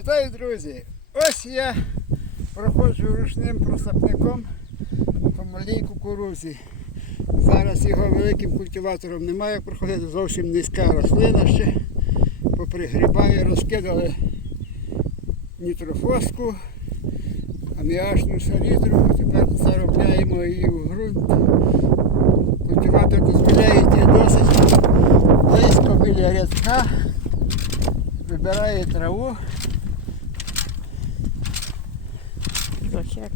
Вітаю, друзі! Ось я проходжу ручним просапником по малій кукурузі. Зараз його великим культиватором немає проходити, зовсім низька рослина ще. Попригрібаю, розкидали нітрофоску, аміачну салітру, тепер заробляємо її в ґрунт. Культиватор дозволяє йти досить близько біля рядка, вибирає траву. трохи як